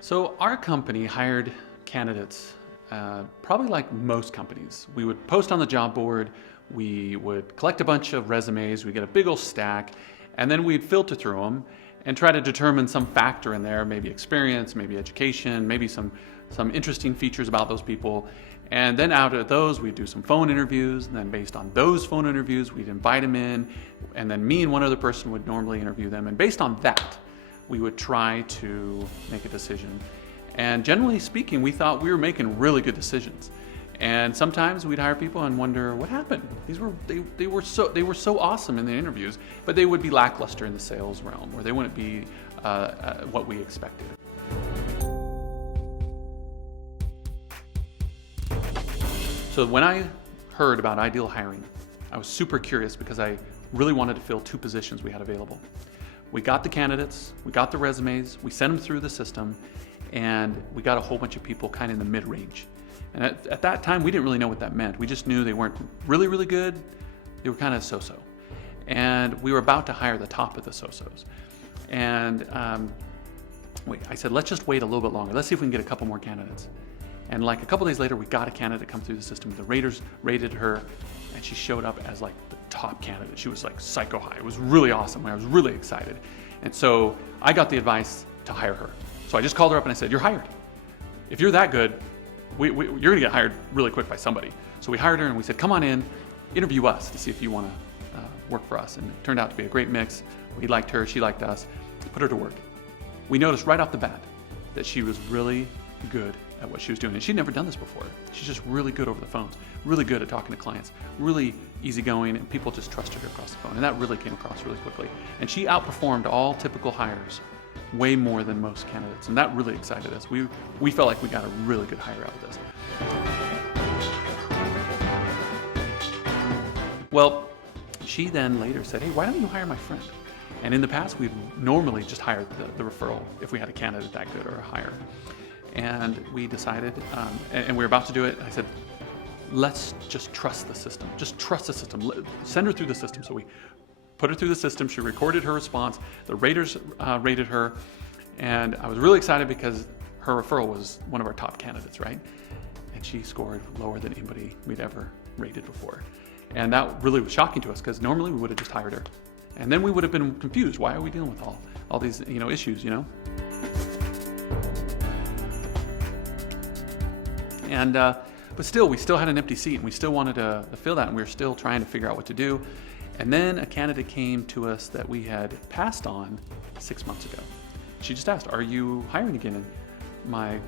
So our company hired candidates, probably like most companies. We would post on the job board, we would collect a bunch of resumes, we get a big old stack, and then we'd filter through them and try to determine some factor in there, maybe experience, maybe education, maybe some interesting features about those people. And then out of those, we'd do some phone interviews, and then based on those phone interviews, we'd invite them in, and then me and one other person would normally interview them. And based on that, we would try to make a decision. And generally speaking, we thought we were making really good decisions. And sometimes we'd hire people and wonder what happened. They were so awesome in the interviews, but they would be lackluster in the sales realm, or they wouldn't be what we expected. So when I heard about iDeal hiring, I was super curious because I really wanted to fill two positions we had available. We got the candidates, we got the resumes, we sent them through the system, and we got a whole bunch of people kind of in the mid-range. And at that time, we didn't really know what that meant. We just knew they weren't really, really good. They were kind of so-so. And we were about to hire the top of the so-sos. And I said, let's just wait a little bit longer. Let's see if we can get a couple more candidates. And like a couple days later, we got a candidate come through the system. The raters rated her, and she showed up as like the top candidate. She was like psycho high. It was really awesome. I was really excited. And so I got the advice to hire her. So I just called her up and I said, you're hired. If you're that good, you're gonna get hired really quick by somebody. So we hired her and we said, come on in, interview us to see if you wanna work for us. And it turned out to be a great mix. We liked her, she liked us, put her to work. We noticed right off the bat that she was really good at what she was doing. And she'd never done this before. She's just really good over the phones, really good at talking to clients, really easygoing, and people just trusted her across the phone. And that really came across really quickly. And she outperformed all typical hires way more than most candidates. And that really excited us. We felt like we got a really good hire out of this. Well, she then later said, hey, why don't you hire my friend? And in the past, we've normally just hired the referral if we had a candidate that good or a hire. And we decided, and we were about to do it, I said, let's just trust the system. Just trust the system. Send her through the system. So we put her through the system. She recorded her response. The raters rated her. And I was really excited because her referral was one of our top candidates, right? And she scored lower than anybody we'd ever rated before. And that really was shocking to us because normally we would have just hired her. And then we would have been confused. Why are we dealing with all these issues, And but still, we still had an empty seat, and we still wanted to fill that, and we were still trying to figure out what to do. And then a candidate came to us that we had passed on 6 months ago. She just asked, "Are you hiring again?" And my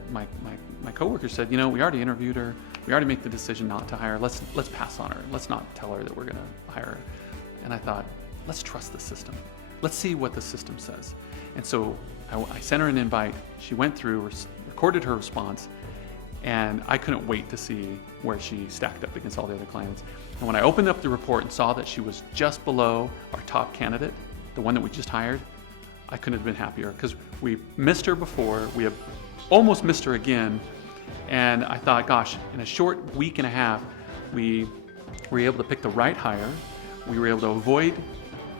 coworker said, "We already interviewed her. We already made the decision not to hire. Let's pass on her. Let's not tell her that we're going to hire her." And I thought, let's trust the system. Let's see what the system says. And so I sent her an invite. She went through, recorded her response. And I couldn't wait to see where she stacked up against all the other clients. And when I opened up the report and saw that she was just below our top candidate, the one that we just hired, I couldn't have been happier because we missed her before, we have almost missed her again. And I thought, gosh, in a short week and a half, we were able to pick the right hire. We were able to avoid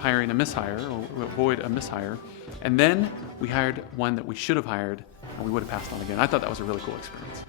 hiring a mishire, or avoid a mishire. And then we hired one that we should have hired, and we would have passed on again. I thought that was a really cool experience.